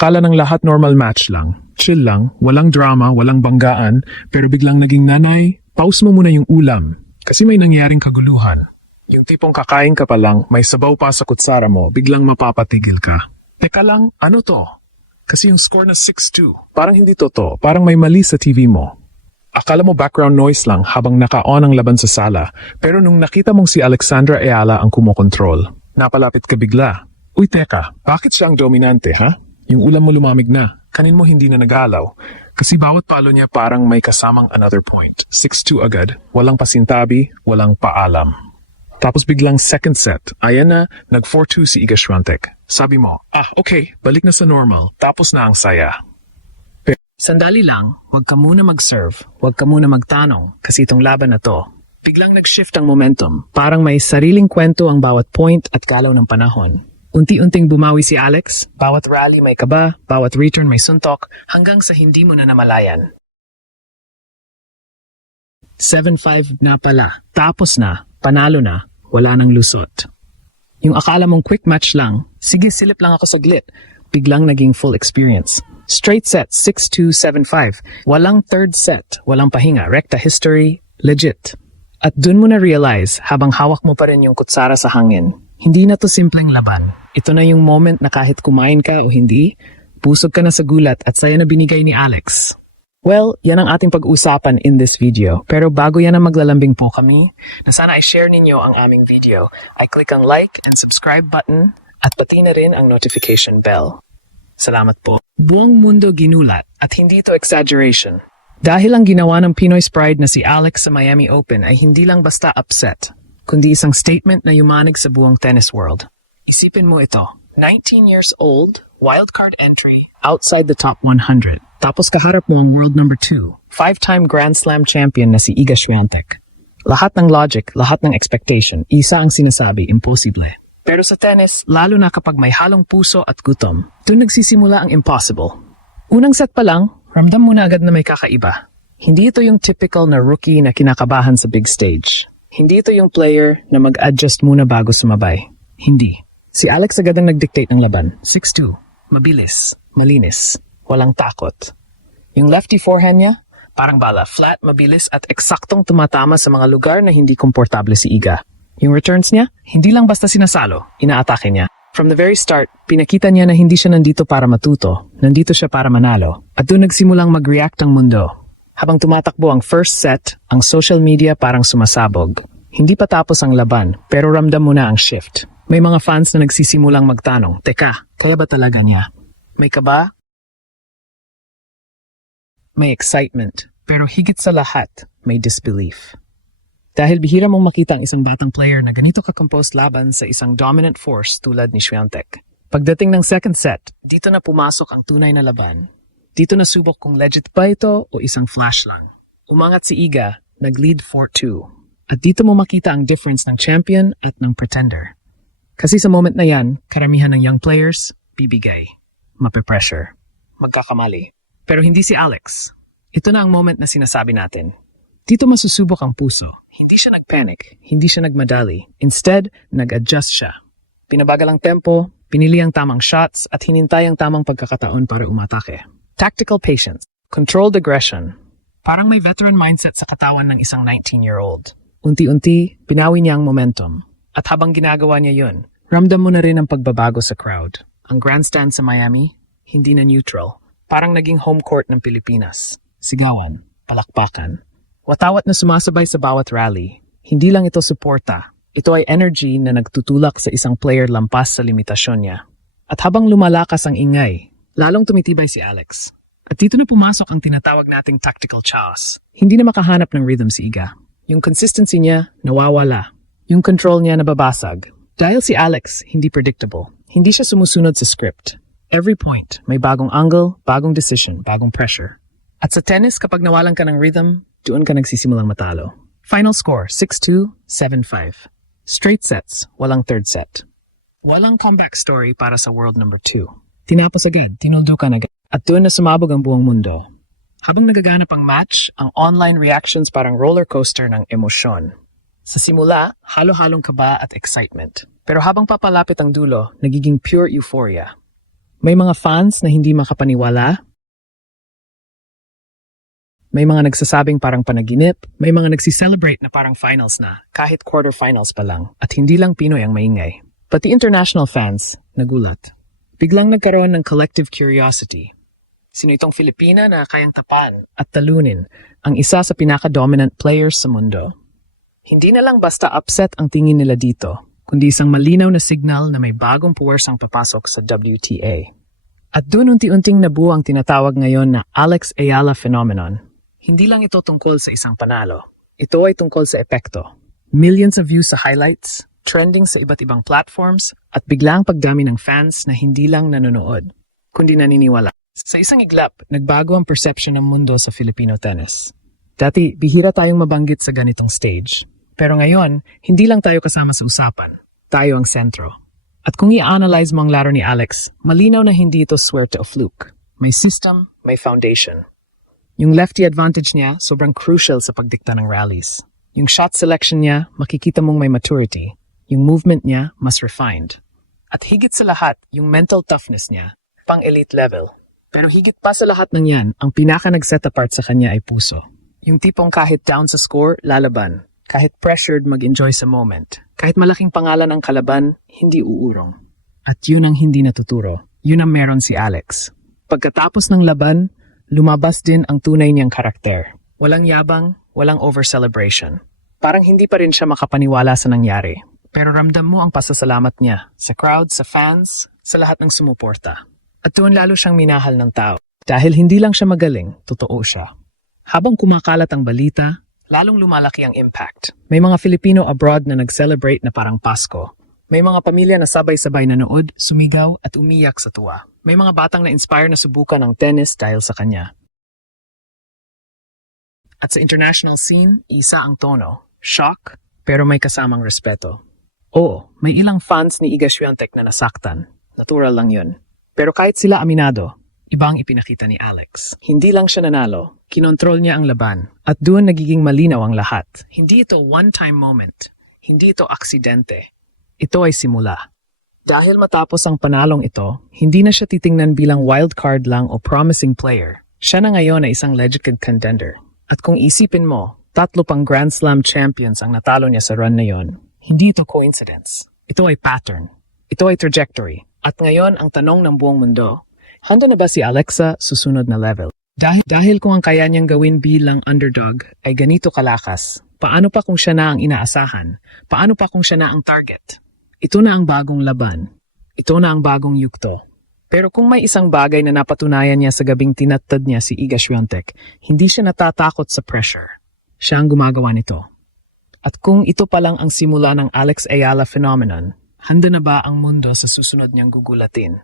Akala ng lahat normal match lang. Chill lang, walang drama, walang banggaan, pero biglang naging nanay, pause mo muna yung ulam. Kasi may nangyaring kaguluhan. Yung tipong kakain ka pa lang, may sabaw pa sa kutsara mo, biglang mapapatigil ka. Teka lang, ano to? Kasi yung score na 6-2. Parang hindi totoo, parang may mali sa TV mo. Akala mo background noise lang habang naka-on ang laban sa sala, pero nung nakita mong si Alexandra Ayala ang kumokontrol, napalapit ka bigla. Uy teka, bakit siya ang dominante ha? Yung ulam mo lumamig na, kanin mo hindi na nag-aalaw. Kasi bawat palo niya parang may kasamang another point. 6-2 agad, walang pasintabi, walang paalam. Tapos biglang second set, ayan na, nag 4-2 si Iga Swiatek. Sabi mo, okay, balik na sa normal, tapos na ang saya. Sandali lang, huwag ka muna mag-serve, huwag ka muna magtanong, kasi itong laban na to. Biglang nag-shift ang momentum, parang may sariling kwento ang bawat point at galaw ng panahon. Unti-unting bumawi si Alex, bawat rally may kaba, bawat return may suntok, hanggang sa hindi mo na namalayan. 7-5 na pala, tapos na, panalo na, wala nang lusot. Yung akala mong quick match lang, sige silip lang ako saglit, biglang naging full experience. Straight set, 6-2, 7-5. Walang third set, walang pahinga, rekta history, legit. At dun mo na realize, habang hawak mo pa rin yung kutsara sa hangin, hindi na to simpleng laban. Ito na yung moment na kahit kumain ka o hindi, busog ka na sa gulat at saya na binigay ni Alex. Well, yan ang ating pag-usapan in this video. Pero bago yan ang maglalambing po kami, na sana i-share ninyo ang aming video, ay click ang like and subscribe button at pati na rin ang notification bell. Salamat po. Buong mundo ginulat at hindi ito exaggeration. Dahil ang ginawa ng Pinoy Pride na si Alex sa Miami Open ay hindi lang basta upset, kundi isang statement na yumanig sa buong tennis world. Isipin mo ito, 19 years old, wildcard entry, outside the top 100. Tapos kaharap mo ang world number 2, 5-time Grand Slam champion na si Iga Swiatek. Lahat ng logic, lahat ng expectation, isa ang sinasabi, imposible. Pero sa tennis, lalo na kapag may halong puso at gutom, doon nagsisimula ang impossible. Unang set pa lang, ramdam mo na agad na may kakaiba. Hindi ito yung typical na rookie na kinakabahan sa big stage. Hindi ito yung player na mag-adjust muna bago sumabay. Hindi. Si Alex agad ang nag-dictate ng laban. 6-2. Mabilis. Malinis. Walang takot. Yung lefty forehand niya, parang bala, flat, mabilis at eksaktong tumatama sa mga lugar na hindi komportable si Iga. Yung returns niya, hindi lang basta sinasalo, inaatake niya. From the very start, pinakita niya na hindi siya nandito para matuto, nandito siya para manalo. At doon nagsimulang mag-react ang mundo. Habang tumatakbo ang first set, ang social media parang sumasabog. Hindi pa tapos ang laban, pero ramdam mo na ang shift. May mga fans na nagsisimulang magtanong, teka, kaya ba talaga niya? May kaba? May excitement, pero higit sa lahat, may disbelief. Dahil bihira mong makita ang isang batang player na ganito ka-composed laban sa isang dominant force tulad ni Swiatek. Pagdating ng second set, dito na pumasok ang tunay na laban. Dito na subok kung legit ba ito o isang flash lang. Umangat si Iga, nag-lead 4-2. At dito mo makita ang difference ng champion at ng pretender. Kasi sa moment na yan, karamihan ng young players, bibigay, mape-pressure, magkakamali. Pero hindi si Alex. Ito na ang moment na sinasabi natin. Dito masusubok ang puso. Hindi siya nag-panic, hindi siya nagmadali. Instead, nag-adjust siya. Pinabagal ang tempo, pinili ang tamang shots, at hinintay ang tamang pagkakataon para umatake. Tactical patience, controlled aggression. Parang may veteran mindset sa katawan ng isang 19-year-old. Unti-unti, pinawi niya ang momentum. At habang ginagawa niya yun, ramdam mo na rin ang pagbabago sa crowd. Ang grandstand sa Miami, hindi na neutral. Parang naging home court ng Pilipinas. Sigawan, palakpakan. Watawat na sumasabay sa bawat rally. Hindi lang ito suporta. Ito ay energy na nagtutulak sa isang player lampas sa limitasyon niya. At habang lumalakas ang ingay, lalong tumitibay si Alex. At dito na pumasok ang tinatawag nating tactical chaos. Hindi na makahanap ng rhythm si Iga. Yung consistency niya, nawawala. Yung control niya nababasag. Dahil si Alex, hindi predictable. Hindi siya sumusunod sa script. Every point, may bagong angle, bagong decision, bagong pressure. At sa tennis, kapag nawalan ka ng rhythm, doon ka nagsisimulang matalo. Final score, 6-2, 7-5. Straight sets, walang third set. Walang comeback story para sa world number 2. Tinapos agad, tinuldukan agad. At doon na sumabog ang buong mundo. Habang nagaganap ang match, ang online reactions parang roller coaster ng emosyon. Sa simula, halo-halong kaba at excitement. Pero habang papalapit ang dulo, nagiging pure euphoria. May mga fans na hindi makapaniwala. May mga nagsasabing parang panaginip. May mga nagsiselebrate na parang finals na, kahit quarterfinals pa lang. At hindi lang Pinoy ang maingay. Pati international fans, nagulat. Biglang nagkaroon ng collective curiosity. Sino itong Filipina na kayang tapan at talunin ang isa sa pinaka-dominant players sa mundo? Hindi na lang basta upset ang tingin nila dito, kundi isang malinaw na signal na may bagong puwersang papasok sa WTA. At doon unti-unting nabuo ang tinatawag ngayon na Alex Ayala phenomenon. Hindi lang ito tungkol sa isang panalo. Ito ay tungkol sa epekto. Millions of views sa highlights, trending sa iba't ibang platforms, at biglang pagdami ng fans na hindi lang nanonood, kundi naniniwala. Sa isang iglap, nagbago ang perception ng mundo sa Filipino tennis. Dati, bihira tayong mabanggit sa ganitong stage. Pero ngayon, hindi lang tayo kasama sa usapan. Tayo ang sentro. At kung i-analyze mo ang laro ni Alex, malinaw na hindi ito swerte o fluke. May system, may foundation. Yung lefty advantage niya, sobrang crucial sa pagdikta ng rallies. Yung shot selection niya, makikita mong may maturity. Yung movement niya, mas refined. At higit sa lahat, yung mental toughness niya, pang-elite level. Pero higit pa sa lahat ng yan, ang pinaka nag-set apart sa kanya ay puso. Yung tipong kahit down sa score, lalaban. Kahit pressured, mag-enjoy sa moment. Kahit malaking pangalan ang kalaban, hindi uurong. At yun ang hindi natuturo. Yun ang meron si Alex. Pagkatapos ng laban, lumabas din ang tunay niyang karakter. Walang yabang, walang over-celebration. Parang hindi pa rin siya makapaniwala sa nangyari. Pero ramdam mo ang pasasalamat niya sa crowd, sa fans, sa lahat ng sumuporta. At doon lalo siyang minahal ng tao. Dahil hindi lang siya magaling, totoo siya. Habang kumakalat ang balita, lalong lumalaki ang impact. May mga Filipino abroad na nag-celebrate na parang Pasko. May mga pamilya na sabay-sabay nanood, sumigaw at umiyak sa tuwa. May mga batang na-inspire na subukan ang tennis dahil sa kanya. At sa international scene, isa ang tono. Shock, pero may kasamang respeto. Oo, may ilang fans ni Iga Swiatek na nasaktan. Natural lang yun. Pero kahit sila aminado, iba ang ipinakita ni Alex. Hindi lang siya nanalo, kinontrol niya ang laban. At doon nagiging malinaw ang lahat. Hindi ito one-time moment. Hindi ito aksidente. Ito ay simula. Dahil matapos ang panalong ito, hindi na siya titingnan bilang wild card lang o promising player. Siya na ngayon ay isang legit contender. At kung isipin mo, 3 pang Grand Slam champions ang natalo niya sa run na yon. Hindi ito coincidence. Ito ay pattern. Ito ay trajectory. At ngayon ang tanong ng buong mundo, handa na ba si Alexa susunod na level? Dahil kung ang kaya niyang gawin bilang underdog ay ganito kalakas, paano pa kung siya na ang inaasahan? Paano pa kung siya na ang target? Ito na ang bagong laban. Ito na ang bagong yugto. Pero kung may isang bagay na napatunayan niya sa gabing tinatad niya si Iga Swiatek, hindi siya natatakot sa pressure. Siya ang gumagawa nito. At kung ito pa lang ang simula ng Alex Ayala phenomenon, handa na ba ang mundo sa susunod niyang gugulatin?